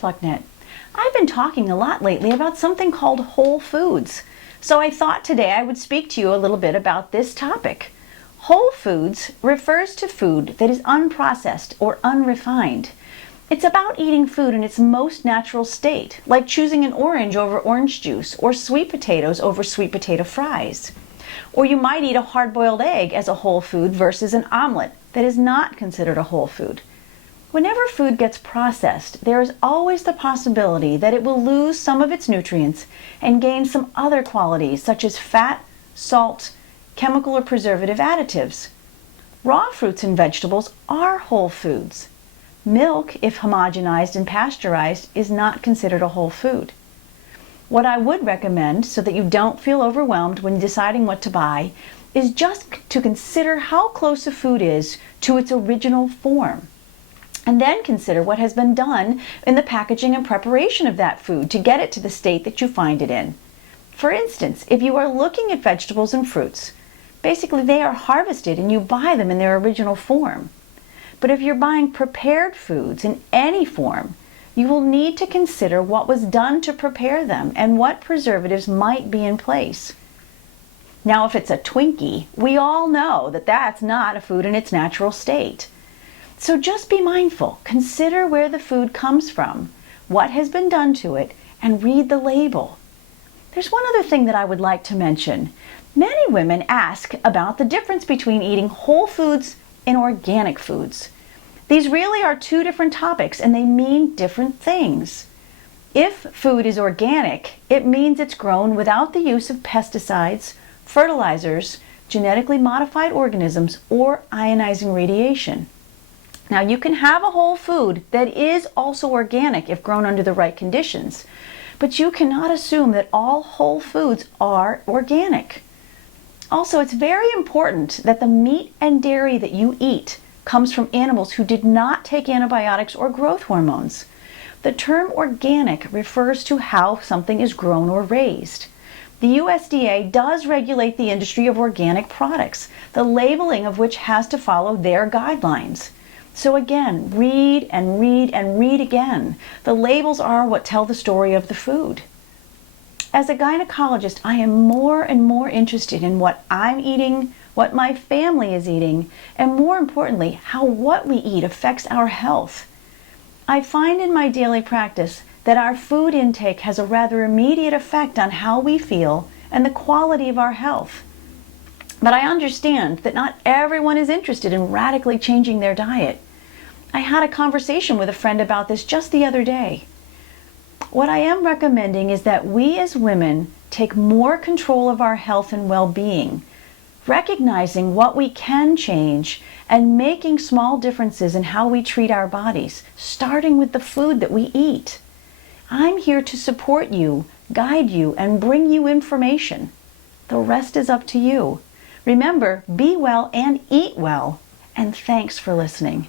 Plucknett. I've been talking a lot lately about something called whole foods, so I thought today I would speak to you a little bit about this topic. Whole foods refers to food that is unprocessed or unrefined. It's about eating food in its most natural state, like choosing an orange over orange juice or sweet potatoes over sweet potato fries. Or you might eat a hard-boiled egg as a whole food versus an omelet that is not considered a whole food. Whenever food gets processed, there is always the possibility that it will lose some of its nutrients and gain some other qualities such as fat, salt, chemical or preservative additives. Raw fruits and vegetables are whole foods. Milk, if homogenized and pasteurized, is not considered a whole food. What I would recommend, so that you don't feel overwhelmed when deciding what to buy, is just to consider how close a food is to its original form. And then consider what has been done in the packaging and preparation of that food to get it to the state that you find it in. For instance, if you are looking at vegetables and fruits, basically they are harvested and you buy them in their original form. But if you're buying prepared foods in any form, you will need to consider what was done to prepare them and what preservatives might be in place. Now, if it's a Twinkie, we all know that that's not a food in its natural state. So just be mindful, consider where the food comes from, what has been done to it, and read the label. There's one other thing that I would like to mention. Many women ask about the difference between eating whole foods and organic foods. These really are two different topics and they mean different things. If food is organic, it means it's grown without the use of pesticides, fertilizers, genetically modified organisms, or ionizing radiation. Now, you can have a whole food that is also organic if grown under the right conditions, but you cannot assume that all whole foods are organic. Also, it's very important that the meat and dairy that you eat comes from animals who did not take antibiotics or growth hormones. The term organic refers to how something is grown or raised. The USDA does regulate the industry of organic products, the labeling of which has to follow their guidelines. So again, read and read and read again. The labels are what tell the story of the food. As a gynecologist, I am more and more interested in what I'm eating, what my family is eating, and more importantly, how what we eat affects our health. I find in my daily practice that our food intake has a rather immediate effect on how we feel and the quality of our health. But I understand that not everyone is interested in radically changing their diet. I had a conversation with a friend about this just the other day. What I am recommending is that we as women take more control of our health and well-being, recognizing what we can change and making small differences in how we treat our bodies, starting with the food that we eat. I'm here to support you, guide you, and bring you information. The rest is up to you. Remember, be well and eat well, and thanks for listening.